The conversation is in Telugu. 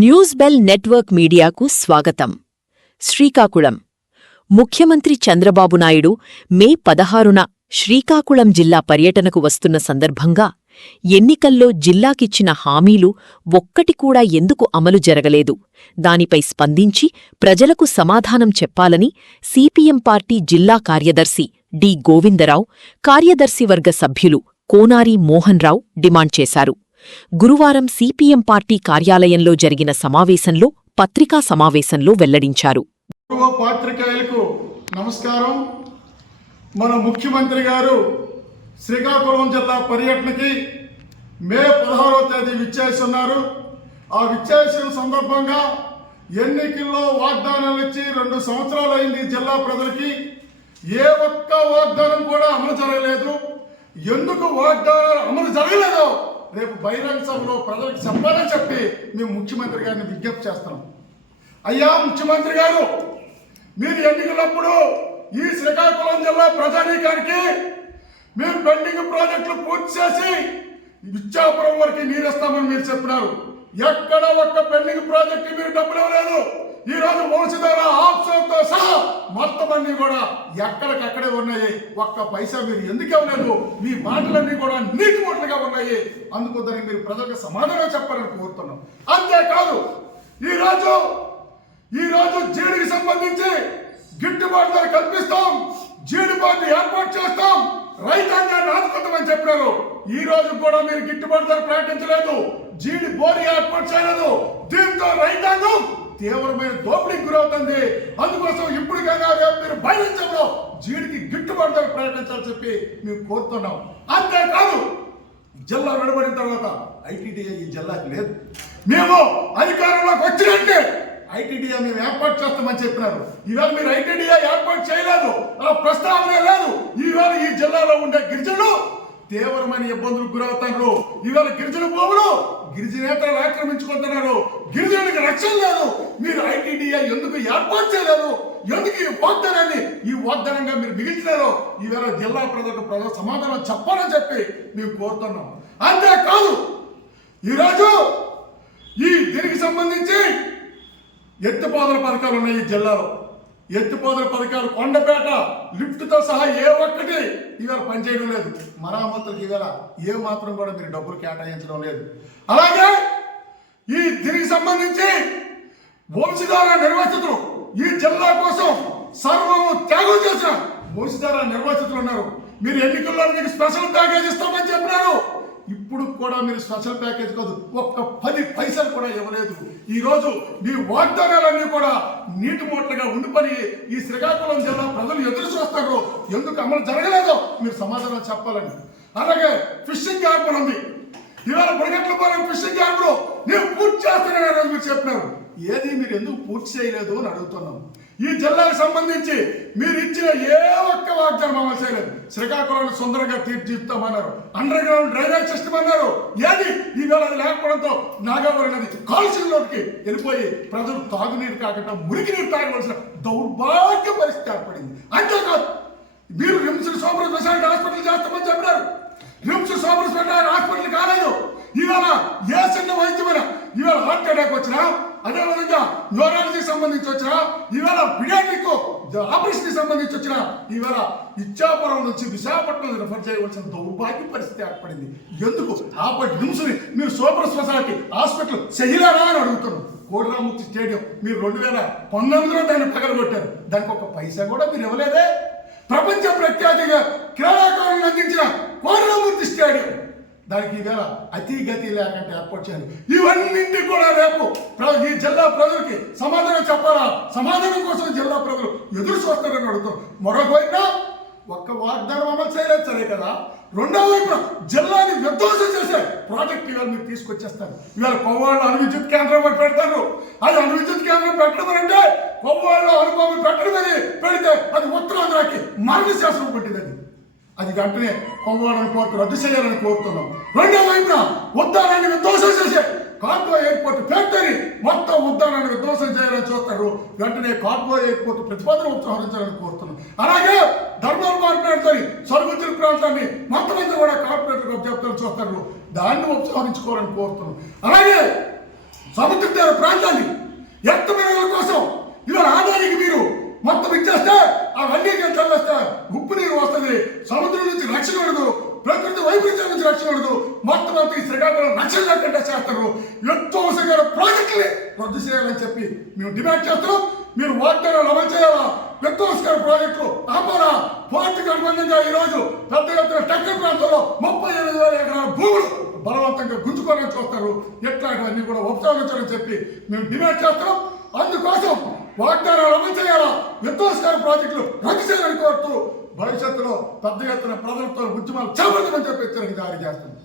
న్యూస్ బెల్ నెట్వర్క్ మీడియాకు స్వాగతం. శ్రీకాకుళం ముఖ్యమంత్రి చంద్రబాబు నాయుడు మే 16న శ్రీకాకుళం జిల్లా పర్యటనకు వస్తున్న సందర్భంగా ఎన్నికల్లో జిల్లాకిచ్చిన హామీలు ఒక్కటి కూడా ఎందుకు అమలు జరగలేదు, దానిపై స్పందించి ప్రజలకు సమాధానం చెప్పాలని సిపిఎం పార్టీ జిల్లా కార్యదర్శి డి గోవిందరావు, కార్యదర్శివర్గ సభ్యులు కోనారి మోహన్ రావు డిమాండ్ చేశారు. గురువారం సిపిఎం పార్టీ కార్యాలయంలో జరిగిన సమావేశంలో పత్రికా సమావేశంలో వెల్లడించారు. పాత్రికేయులకు నమస్కారం. మన ముఖ్యమంత్రి గారు శ్రీకాకుళం జిల్లా పర్యటనకి మే 16వ తేదీ విచ్చేస్తున్నారు. ఆ విచ్చేసిన సందర్భంగా ఎన్నికల్లో వాగ్దానాలు ఇచ్చి 2 సంవత్సరాలు అయింది. జిల్లా ప్రజలకి ఏ ఒక్క వాగ్దానం కూడా అమలు జరగలేదు. ఎందుకు వాగ్దానాలు అమలు జరగలేదో రేపు బహిరంగ సభలో ప్రజలకు చెప్పాలని చెప్పి మేము ముఖ్యమంత్రి గారిని విజ్ఞప్తి చేస్తున్నాం. అయ్యా ముఖ్యమంత్రి గారు, మీరు ఎన్నికలప్పుడు ఈ శ్రీకాకుళం జిల్లా ప్రజానీకానికి మేము పెండింగ్ ప్రాజెక్టులు పూర్తి చేసి ఇచ్చాపురం వరకు నీరేస్తామని మీరు చెప్పినారు. ఎక్కడ ఒక్క పెండింగ్ ప్రాజెక్టు మీరు డబ్బులు ఇవ్వలేదు. ఈ రోజు వంశధార ఆప్షన్తో సహా మొత్తం అన్ని కూడా ఎక్కడికక్కడే ఉన్నాయి. ఒక్క పైసా మీరు ఎందుకు ఇవ్వలేదు? మీ మాటలన్నీ కూడా నీటి మూటలుగా ఉన్నాయి. అందుకు దాన్ని మీరు ప్రజలకు సమాధానం చెప్పాలని కోరుతున్నాం. అంతేకాదు ఈరోజు జీడికి సంబంధించి గిట్టుబాటు ధర కల్పిస్తాం, జీడిపాటు ఏర్పాటు చేస్తాం, రైతాంగాన్ని ఆదుకుంటామని చెప్పినారు. ఈ రోజు కూడా మీరు గిట్టుబాటు ధర ప్రకటించలేదు, జీడి బోరి ఏర్పాటు చేయలేదు. దీంతో రైతాంగం తీవ్రమైన దోపిడీకి గురవుతుంది. అందుకోసం ఇప్పటికైనా మీరు బయలుదేరలో జీడికి గిట్టుబాటు ధర ప్రకటించాలని చెప్పి మేము కోరుతున్నాం. అంతేకాదు జిల్లా విడబడిన తర్వాత ఐటీడీఏ ఈ జిల్లాకి లేదు. మేము అధికారంలోకి వచ్చినట్టే ఐటీడీఏ మేము ఏర్పాటు చేస్తామని చెప్పినారు. ఈవేళ మీరు ఐటీడీఏ ఏర్పాటు చేయలేదు, ఆ ప్రస్తావనే లేదు. ఈవేళ ఈ జిల్లాలో ఉండే గిరిజనులు తీవ్రమైన ఇబ్బందులకు గురవుతున్నారు. ఈవేళ గిరిజన భూములు గిరిజనేతలు ఆక్రమించుకుంటున్నారు. గిరిజనులకు రక్షణ లేదు. మీరు ఐటీడీఏ ఎందుకు ఏర్పాటు చేయలేదు? ఎందుకు ఈ వాగ్దానంగా మీరు మిగిల్చినారో ఈవేళ జిల్లా ప్రజలకు సమాధానం చెప్పాలని చెప్పి మేము కోరుతున్నాం. అంతేకాదు ఈరోజు దీనికి సంబంధించి ఎత్తిపోతల పథకాలు ఉన్నాయి ఈ జిల్లాలో. ఎత్తిపోతల పథకాలు కొండపేట లిఫ్ట్తో సహా ఏ ఒక్కటి ఇవాళ పనిచేయడం లేదు. మరామతులకు ఇవాళ ఏ మాత్రం కూడా మీరు డబ్బులు కేటాయించడం లేదు. అలాగే దీనికి సంబంధించి వంశధార నిర్వాసితులు ఈ జిల్లా కోసం సర్వము త్యాగం చేసిన వంశధార నిర్వాసితులు ఉన్నారు. మీరు ఎన్నికల్లో మీకు స్పెషల్ ప్యాకేజ్ ఇస్తామని చెప్పినారు. ఇప్పుడు కూడా మీరు స్పెషల్ ప్యాకేజ్ కాదు, ఒక్క 10 పైసలు కూడా ఇవ్వలేదు. ఈ రోజు మీ వాగ్దానాలన్నీ కూడా నీటి మూటలుగా ఉండిపోయి ఈ శ్రీకాకుళం జిల్లా ప్రజలు ఎదురు చూస్తారు. ఎందుకు అమలు జరగలేదో మీరు సమాధానం చెప్పాలని. అలాగే ఫిషింగ్ హార్బర్ ఉంది. ఇవాళ బుడగట్లపాలెం ఫిషింగ్ హార్బర్ నేను పూర్తి చేస్తున్నానని మీరు చెప్పినారు. ఏది మీరు ఎందుకు పూర్తి చేయలేదు అని అడుగుతున్నాం. ఈ జిల్లాకు సంబంధించి మీరు ఇచ్చిన ఏ ఒక్క వాగ్దానం అమలు చేయలేదు. శ్రీకాకుళాన్ని సుందరంగా తీర్చిదిద్దుతామన్నారు, అండర్ గ్రౌండ్ డ్రైనేజ్ సిస్టమ్ అన్నారు. ఏది ఈవేళ అది లేకపోవడంతో నాగావరి నది కాలుష్యంలోకి వెళ్ళిపోయి ప్రజలు తాగునీరు కాకుండా మురికి నీరు తాగవలసిన దౌర్భాగ్య పరిస్థితి ఏర్పడింది. అంతేకాదు మీరు రిమ్స్ సూపర్ స్పెషాలిటీ హాస్పిటల్ చేస్తామని చెప్పినారు. రిమ్స్ సూపర్ స్పెషాలిటీ హాస్పిటల్ కాలేదు. ఇవాళ ఏ చిన్న వైద్యమైన ఇవాళ హార్ట్ అటాక్ వచ్చినా, అదేవిధంగా న్యూరాలజీకి సంబంధించి వచ్చినా, ఇవాళ పిడియాట్రిక్ ఆపరేషన్కి సంబంధించి వచ్చిన ఇవాళ ఇచ్చాపురం నుంచి విశాఖపట్నం రిఫర్ చేయవలసిన దౌర్భాగ్య పరిస్థితి ఏర్పడింది. ఎందుకు ఆపటి నిమిషం మీరు సూపర్ స్పెషాలిటీ హాస్పిటల్ చేయలేరా అని అడుగుతున్నాం. కోడరామూర్తి స్టేడియం మీరు 2019లో దాన్ని పగలగొట్టారు. దానికి ఒక పైసా కూడా మీరు ఇవ్వలేదే. ప్రపంచ ప్రఖ్యాతిగా క్రీడాకారులను అందించిన కోడరామూర్తి స్టేడియం దానికి ఈవేళ అతిగతి లేకుండా ఏర్పాటు చేయాలి. ఇవన్నింటి కూడా రేపు ఈ జిల్లా ప్రజలకి సమాధానం చెప్పాలా? సమాధానం కోసం జిల్లా ప్రజలు ఎదురు చూస్తారని అడుగుతారు. మరొక వైపున ఒక్క వాగ్దానం అమలు చేయలేదు సరే కదా, రెండో వైపున జిల్లాని విధ్వంసం చేసే ప్రాజెక్ట్ ఇవాళ మీరు తీసుకొచ్చేస్తారు. ఇవాళ కొవ్వాళ్ళ అణు విద్యుత్ కేంద్రం పెడతారు. అది అణు విద్యుత్ కేంద్రం పెట్టడం అంటే కొవ్వాళ్ళ అణుబాంబు పెట్టడం పెడితే అది ఉత్తరాంధ్రకి మరణ శాసనం పెట్టింది. అది వెంటనే కొవ్వాలని కోర్టు రద్దు చేయాలని కోరుతున్నాం. రెండో వైపున ఉద్దానాన్ని విధ్వంసం చేసే కార్గో ఎయిర్పోర్ట్ ఫ్యాక్టరీ మొత్తం ఉద్దానాన్ని విధ్వంసం చేయాలని చూస్తారు. వెంటనే కార్గో ఎయిర్పోర్ట్ ప్రతిపాదన ఉపసంహరించాలని కోరుతున్నాం. అలాగే ధర్మవరం మార్కెట్తో సరుగుతుల ప్రాంతాన్ని మొత్తం అంతా కూడా కార్పొరేటర్ చెప్తారని చూస్తారు. దాన్ని ఉపసంహరించుకోవాలని కోరుతున్నాం. అలాగే సముద్ర తీర ప్రాంతాన్ని ఎత్తమీరల కోసం ఇవాళ ఆదాయానికి మీరు మొత్తం ఇచ్చేస్తే అవన్నీ చల్లేస్తే ఉప్పు నీరు వస్తుంది, సముద్రం నుంచి రక్షణ ఉండదు, ప్రకృతి వైపరీత్యం నుంచి రక్షణ ఉండదు, మొత్తం అంతా ఈ శ్రీకాకుళం రక్షణ లేకుండా చేస్తారు. విధ్వంసకర ప్రాజెక్టుని రద్దు చేయాలని చెప్పి మేము డిమాండ్ చేస్తున్నాం. మీరు వాగ్దానాలు అమలు చేయాలా? విధ్వంసకర ప్రాజెక్టులు ఆపాలా? పోర్టుకు అనుబంధంగా ఈ రోజు పెద్ద ఎత్తున టెక్కల్ ప్రాంతంలో 38,000 ఎకరాల భూములు బలవంతంగా గుంజుకోవాలని చూస్తారు. ఇట్లాంటివన్నీ కూడా ఉపసంహరించాలని చెప్పి మేము డిమాండ్ చేస్తున్నాం. అందుకోసం వాగ్దానాలు అమలు చేయాలా? విధ్వంసకర ప్రాజెక్టులు రద్దు చేయాలని కోరుతూ భవిష్యత్తులో పెద్ద ఎత్తున ప్రజలతో ఉద్యమాలు చేపడతామని చెప్పి హెచ్చరిక జారీ చేస్తున్నాం.